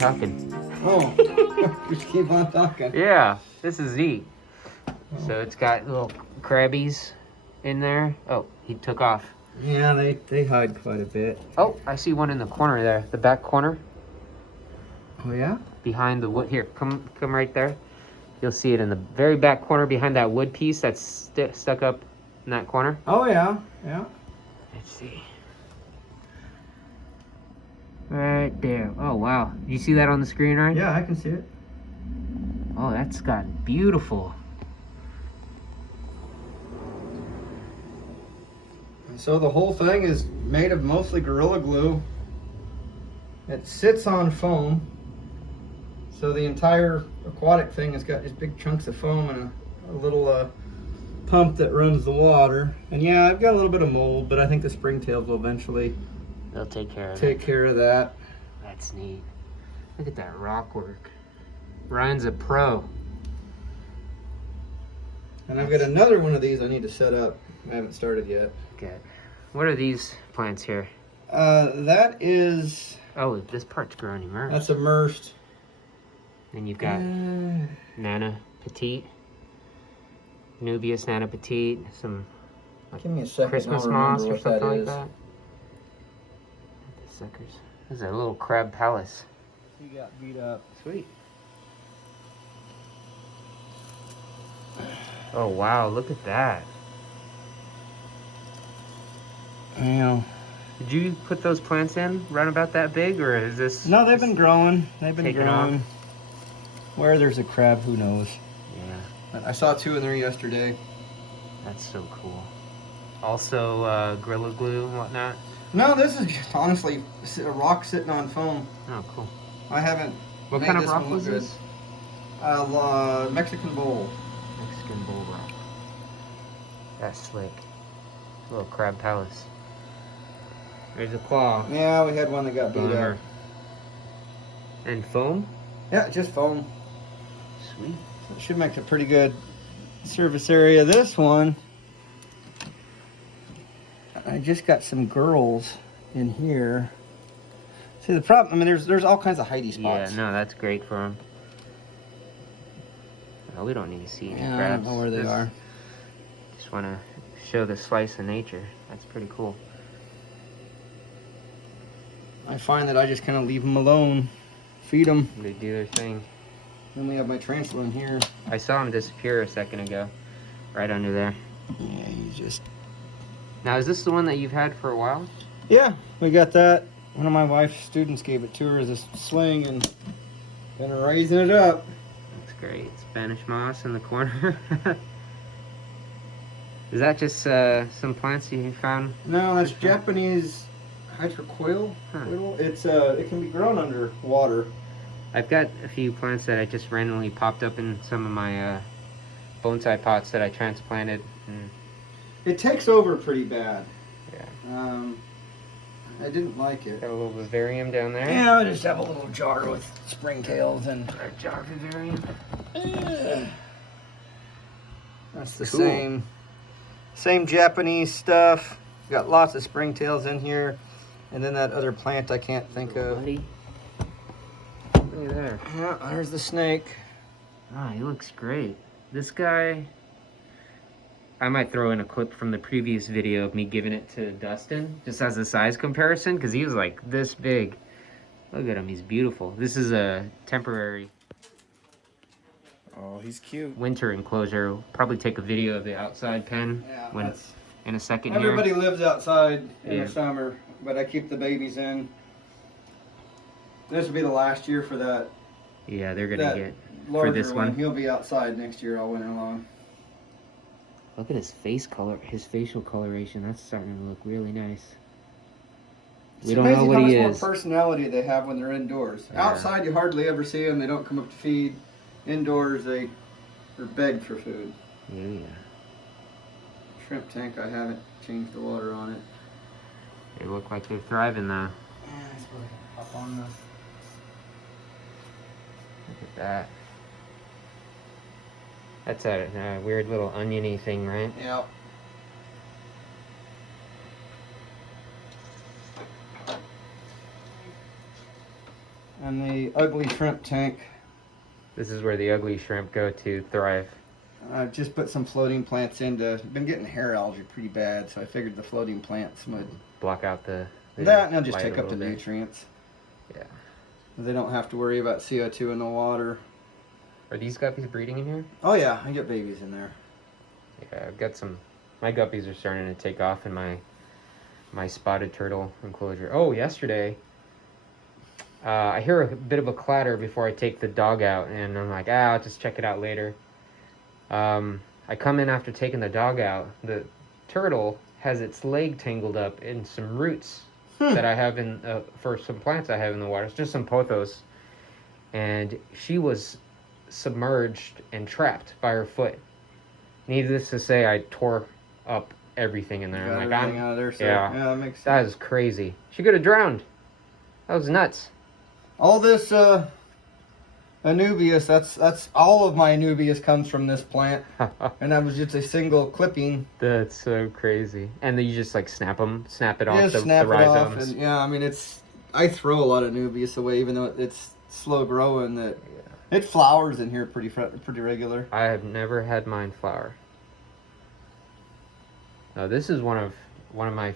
talking. Oh, just keep on talking. Yeah, this is Z. So it's got little crabbies in there. Oh, he took off. Yeah, they hide quite a bit. Oh, I see one in the corner there, the back corner. Oh yeah? Behind the wood. Here, come right there. You'll see it in the very back corner behind that wood piece that's stuck up in that corner. Oh yeah, yeah. Let's see. Right there. Oh, wow. You see that on the screen, right? Yeah, I can see it. Oh, that's got beautiful. So the whole thing is made of mostly Gorilla Glue. It sits on foam. So the entire aquatic thing has got these big chunks of foam and a little pump that runs the water. And yeah, I've got a little bit of mold, but I think the springtails will eventually They'll take care of that. That's neat. Look at that rock work. Ryan's a pro. And I've got another one of these I need to set up. I haven't started yet. Good. What are these plants here? That is... Oh, this part's growing immersed. That's immersed. Then you've got Nana Petite, Nubius Nana Petite, some Give me a second. Christmas moss or something like that. The suckers. This is a little crab palace. He got beat up. Sweet. Oh wow, look at that. Yeah. Did you put those plants in right about that big, or is this? No, they've been growing. They've been taking growing. off? Where there's a crab, who knows? Yeah. I saw two in there yesterday. That's so cool. Also, Gorilla Glue and whatnot. No, this is just honestly a rock sitting on foam. Oh, cool. I haven't. What made kind of this rock one was look good. this? Mexican bowl. Mexican bull rock. That's slick. Little crab palace. There's a claw. Yeah, we had one that got beat up. And foam? Yeah, just foam. Sweet. So it should make a pretty good surface area. This one, I just got some girls in here. See the problem? I mean, there's all kinds of hidey spots. Yeah, no, that's great for them. Oh, we don't need to see any crabs. I don't know where they are. Just want to show the slice of nature. That's pretty cool. I find that I just kind of leave them alone, feed them. They do their thing. Then we have my tarantula in here. I saw him disappear a second ago, right under there. Yeah, he's just... Now, is this the one that you've had for a while? Yeah, we got that. One of my wife's students gave it to her as a sling and been raising it up. That's great. Spanish moss in the corner. Is that just some plants you found? No, that's Japanese hydrocoil. Huh. It's it can be grown under water. I've got a few plants that I just randomly popped up in some of my bonsai pots that I transplanted. And It takes over pretty bad. yeah. I didn't like it. Got a little vivarium down there. Yeah, I just have a little jar with springtails and A jar vivarium. that's the Cool. same Japanese stuff. Got lots of springtails in here, and then that other plant I can't think of. Buddy. Look at there. Yeah, there's the snake. Ah, he looks great. This guy, I might throw in a clip from the previous video of me giving it to Dustin, just as a size comparison, because he was like this big. Look at him, he's beautiful. This is a temporary Oh, he's cute. winter enclosure. We'll probably take a video of the outside pen when that's, in a second everybody here. lives outside in Yeah. the summer, but I keep the babies in. This will be the last year for that Yeah, they're gonna that get larger this one. He'll be outside next year all winter long. Look at his face color, his facial coloration. That's starting to look really nice. We It's don't know amazing what how he much is. more personality they have when they're indoors. Yeah. Outside, you hardly ever see them. They don't come up to feed. Indoors, they beg for food. Yeah. Shrimp tank, I haven't changed the water on it. They look like they're thriving though. Yeah, that's what I hop on this. Look at that. That's a weird little oniony thing, right? Yeah. and the ugly shrimp tank. This is where the ugly shrimp go to thrive. I've just put some floating plants into. Been getting hair algae pretty bad, so I figured the floating plants would block out the that, and they'll just light take a up the little bit. nutrients. Yeah. They don't have to worry about CO2 in the water. Are these guppies breeding in here? Oh yeah, I get babies in there. Yeah, I've got some. My guppies are starting to take off in my spotted turtle enclosure. Oh, yesterday, I hear a bit of a clatter before I take the dog out, and I'm like, I'll just check it out later. I come in after taking the dog out. The turtle has its leg tangled up in some roots that I have in for some plants I have in the water. It's just some pothos, and she was submerged and trapped by her foot. Needless to say, I tore up everything in there. Got I'm everything like, out of there, so yeah, that makes sense. that is crazy. She could have drowned. That was nuts. All this Anubias, that's all of my Anubias comes from this plant, and that was just a single clipping. That's so crazy. And then you just like snap it off Just the snap it off, rhizomes. and yeah, I mean I throw a lot of Anubias away, even though it's slow growing. That it flowers in here pretty regular. I have never had mine flower. Now this is one of my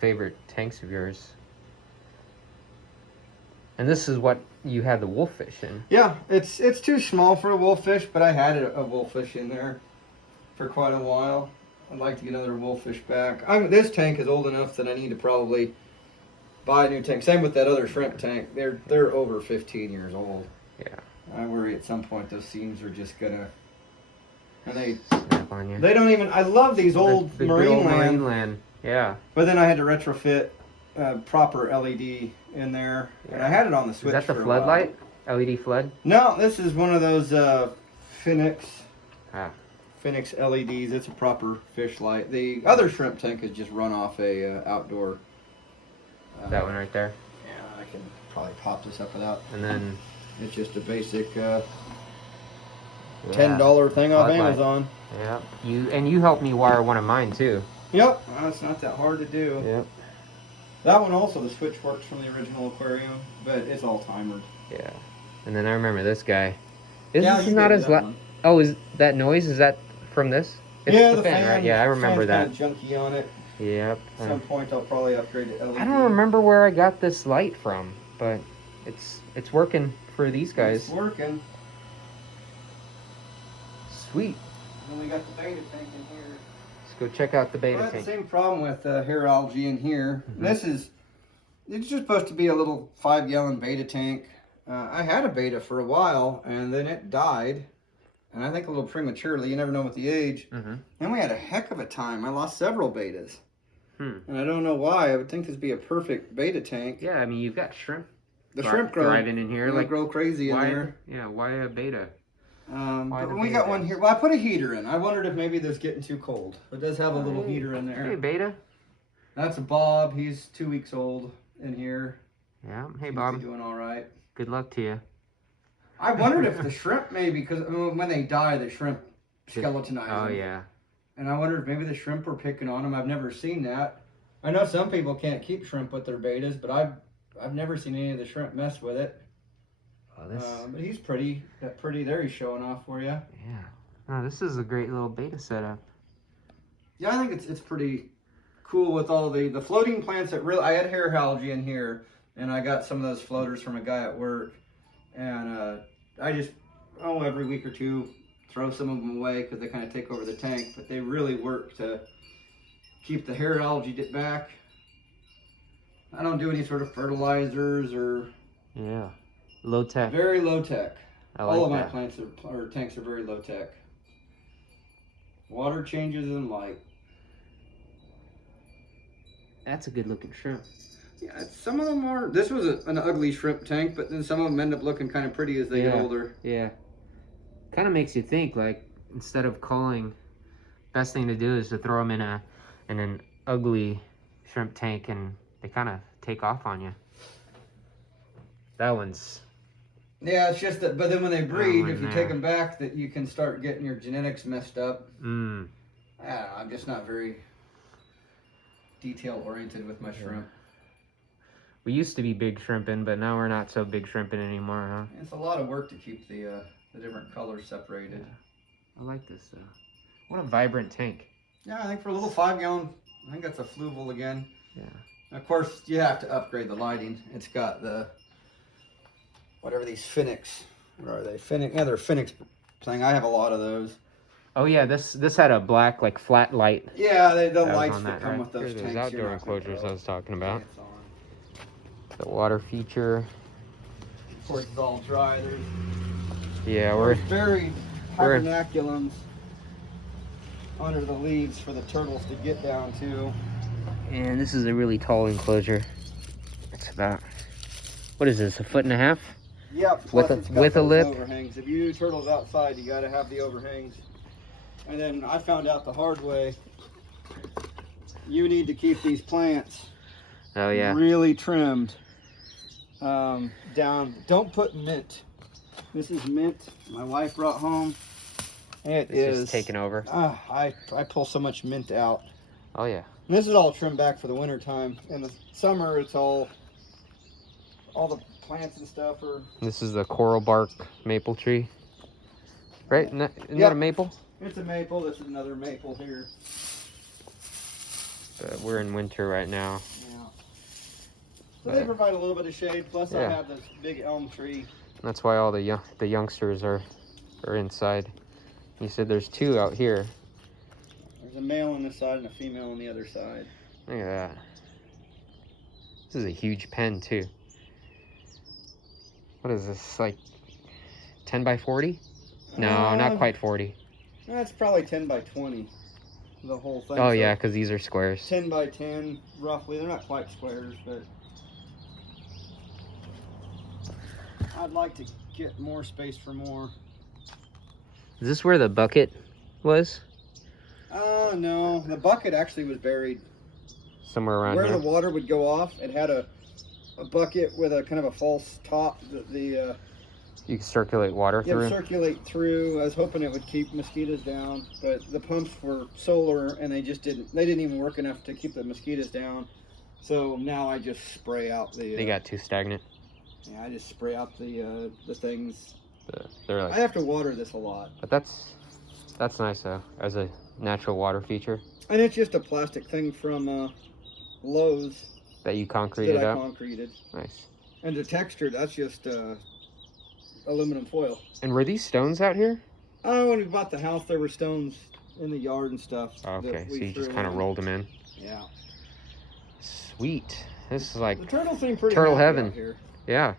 favorite tanks of yours. And this is what you had the wolffish in. Yeah, it's too small for a wolffish, but I had a wolffish in there for quite a while. I'd like to get another wolffish back. This tank is old enough that I need to probably buy a new tank. Same with that other shrimp tank. They're over 15 years old. Yeah. I worry at some point those seams are just gonna, and they snap on you. They don't even. I love these old the marine marine land. land. Yeah. But then I had to retrofit proper LED in there, and I had it on the switch. Is that the for a floodlight? while. LED flood? No, this is one of those Phoenix LEDs. It's a proper fish light. The other shrimp tank is just run off a outdoor. That one right there. Yeah, I can probably pop this up without. And then it's just a basic $10 thing floodlight. off Amazon. Yeah. You helped me wire one of mine too. Yep. Well, it's not that hard to do. Yep. That one also, the switch works from the original aquarium, but it's all timered. Yeah. And then I remember this guy. This Yeah, is not as loud. Oh, is that noise? Is that from this? It's yeah, the fan, right? Yeah, I remember that. Kind of junky on it. Yep. At some point, I'll probably upgrade it to LED. I don't remember where I got this light from, but it's working for these guys. It's working. Sweet. And we got the beta tank in here. Let's go check out the beta Well, tank. the same problem with hair algae in here. Mm-hmm. It's just supposed to be a little 5-gallon beta tank. I had a beta for a while, and then it died. And I think a little prematurely. You never know with the age. Mm-hmm. And we had a heck of a time. I lost several betas. Hmm. And I don't know why. I would think this would be a perfect beta tank. Yeah, I mean, you've got shrimp. The shrimp grow thriving in here. Like, grow crazy in why, there. Yeah, why a beta? But the we beta got one tanks? here. Well, I put a heater in. I wondered if maybe this getting too cold. It does have a little heater in there. Hey, beta. That's a Bob. He's 2 weeks old in here. Yeah. Hey, Seems Bob. to be doing all right. Good luck to you. I wondered if the shrimp maybe, because when they die, the shrimp skeletonize Oh, them. yeah. And I wondered if maybe the shrimp were picking on them. I've never seen that. I know some people can't keep shrimp with their betas, but I've never seen any of the shrimp mess with it. Oh, But he's pretty there. He's showing off for you. Yeah. Oh, this is a great little beta setup. Yeah, I think it's pretty cool with all the floating plants that really. I had hair algae in here, and I got some of those floaters from a guy at work, and I just every week or two throw some of them away because they kind of take over the tank. But they really work to keep the hair algae back. I don't do any sort of fertilizers or. Yeah. Low tech. Very low tech. I like all of my that. plants or tanks are very low tech. Water changes in light. That's a good looking shrimp. Yeah, some of them are. This was an ugly shrimp tank, but then some of them end up looking kind of pretty as they get older. Yeah. Kind of makes you think, like, instead of calling, best thing to do is to throw them in an ugly shrimp tank, and they kind of take off on you. That one's. Yeah, it's just that. But then when they breed, if you there. take them back, that you can start getting your genetics messed up. I don't know, I'm just not very detail oriented with my shrimp. We used to be big shrimping, but now we're not so big shrimping anymore, huh? It's a lot of work to keep the different colors separated. Yeah. I like this though. What a vibrant tank. Yeah, I think for a little 5-gallon, I think that's a fluval again. Yeah. And of course, you have to upgrade the lighting. It's got the, whatever these Phoenix, what are they? Phoenix, yeah, they're Phoenix thing. I have a lot of those. Oh yeah, this had a black like flat light. Yeah, the That was lights on that come right? with those Here's tanks. those you're outdoor not gonna enclosures go. I was talking about. It's on. The water feature. Of course, it's all dry. Yeah, we're There's buried hibernaculums under the leaves for the turtles to get down to. and this is a really tall enclosure. It's about, what is this, 1.5 feet? Yep, With plus a- it's got with a those lip? overhangs. If you do turtles outside, you got to have the overhangs. And then I found out the hard way. You need to keep these plants Oh yeah. really trimmed down. Don't put mint. This is mint my wife brought home. It It's is just taken over. I pull so much mint out. Oh yeah. And this is all trimmed back for the winter time. In the summer, it's all the plants and stuff are. This is the coral bark maple tree. Right? Isn't that Yep. a maple? It's a maple. This is another maple here. We're in winter right now. Yeah. So they provide a little bit of shade. Plus, I Yeah. have this big elm tree. That's why all the youngsters are inside. You said there's 2 out here. There's a male on this side and a female on the other side. Look at that. This is a huge pen too. What is this, like 10 by 40? No, not quite 40. That's probably 10 by 20. The whole thing. Oh So yeah, because these are squares. 10 by 10, roughly. They're not quite squares, but I'd like to get more space for more. Is this where the bucket was? No. The bucket actually was buried. Somewhere around Where here. the water would go off, it had a bucket with a kind of a false top. You can circulate water It would through. circulate through. I was hoping it would keep mosquitoes down, but the pumps were solar and they didn't even work enough to keep the mosquitoes down. So now I just spray out the. They got too stagnant. Yeah, I just spray out the things. They're I like, have to water this a lot. but that's nice though, as a natural water feature And it's just a plastic thing from Lowe's that you that concreted I out. concreted. Nice. And the texture, that's just aluminum foil. And were these stones out here? When we bought the house, there were stones in the yard and stuff. Oh, okay, that so we you just threw kind of in. rolled them in. Yeah. Sweet. This is like, The turtles seem pretty Turtle happy heaven. out here. yeah.